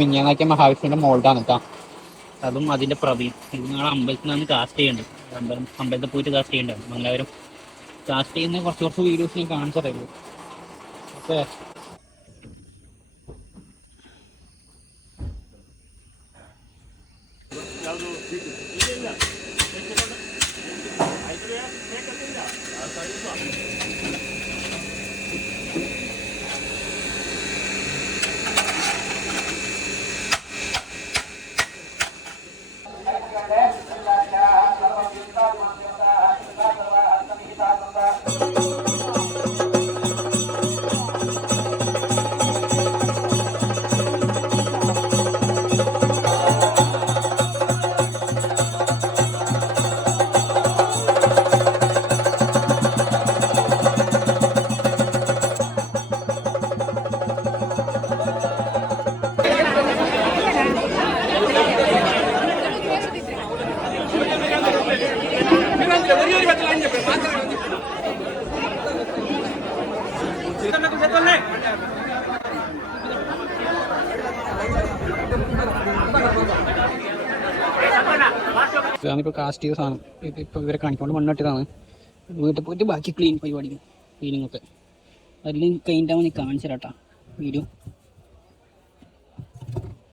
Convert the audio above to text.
മിഞ്ഞാന്നാക്കിയ മഹാവിഷ്ണുവിന്റെ മോൾഡാണ് കേട്ടോ. അതും അതിന്റെ പ്രവീൺ. ഇത് ഞങ്ങൾ അമ്പലത്തിൽ നിന്ന് കാസ്റ്റ് ചെയ്യുന്നുണ്ട്. അമ്പലത്തിൽ പോയിട്ട് കാസ്റ്റ് ചെയ്യുന്നുണ്ട്. എല്ലാവരും കാസ്റ്റ് ചെയ്യുന്ന കുറച്ച് വീഡിയോസ് ഞാൻ കാണിച്ചു തരുള്ളൂ. ഓക്കെ. ഞാനിപ്പോൾ കാസ്റ്റ് ചെയ്ത സാധനം ഇതിപ്പോൾ ഇവരെ കാണിക്കൊണ്ട് മണ്ണിട്ടതാണ്. വീട്ടിൽ പോയിട്ട് ബാക്കി ക്ലീനിങ് പരിപാടി ക്ലീനിങ് ഒക്കെ അതിൽ കഴിഞ്ഞിട്ടാകുമ്പോൾ ഞാൻ കാണിച്ചു തരാം കേട്ടോ വീഡിയോ.